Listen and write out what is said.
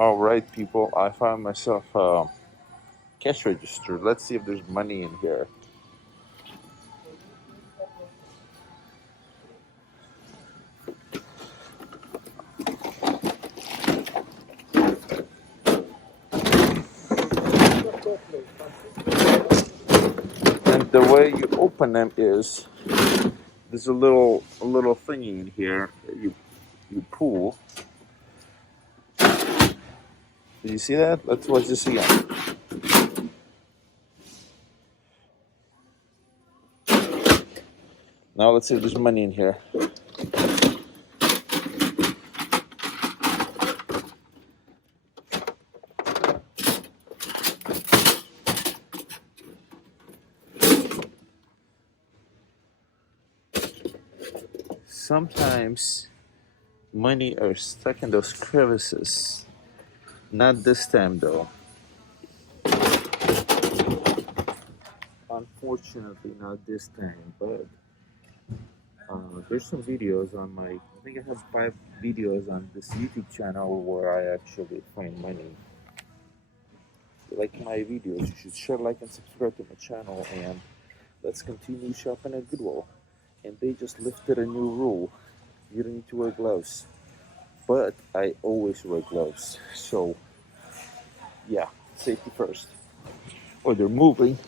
All right, people, I found myself a cash register. Let's see if there's money in here. And the way you open them is there's a little thingy in here that you pull. Did you see that? Let's watch this again. Now let's see if there's money in here. Sometimes money are stuck in those crevices. Not this time though. Unfortunately, not this time, but there's some videos on my, I think I have 5 videos on this YouTube channel where I actually find money. If you like my videos, you should share, like, and subscribe to my channel, and let's continue shopping at Goodwill. And they just lifted a new rule. You don't need to wear gloves. But I always wear gloves. So, yeah, safety first. Oh, they're moving.